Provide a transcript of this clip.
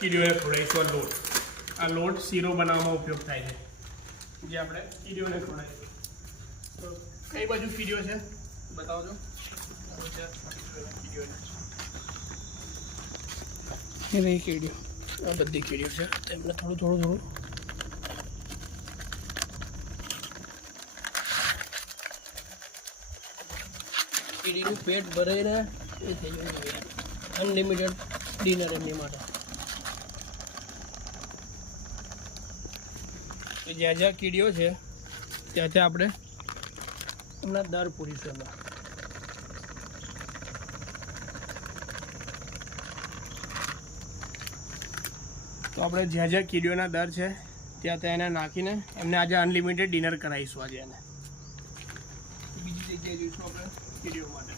કીડીઓને ખવડાવીશું આ લોટ શીરો બનાવવામાં ઉપયોગ થાય છે, જે આપણે કીડીઓને ખવડાવીશું. તો કઈ બાજુ કીડીઓ છે બતાવજો. એ રહી કીડીઓ, આ બધી કીડીઓ છે. તેમને થોડું કીડીનું પેટ ભરાઈ રહે એ થઈ જવું જોઈએ. અનલિમિટેડ ડિનર એમની માટે. જ્યાં જ્યાં કીડીઓ છે ત્યાં ત્યાં આપણે એમના દર પૂરીશું. તો આપણે જ્યાં જ્યાં કીડીઓના દર છે ત્યાં ત્યાં એને નાખીને એમને આજે અનલિમિટેડ ડિનર કરાવીશું. આજે એને બીજી જગ્યાએ જઈશું આપણે કીડીઓ માટે.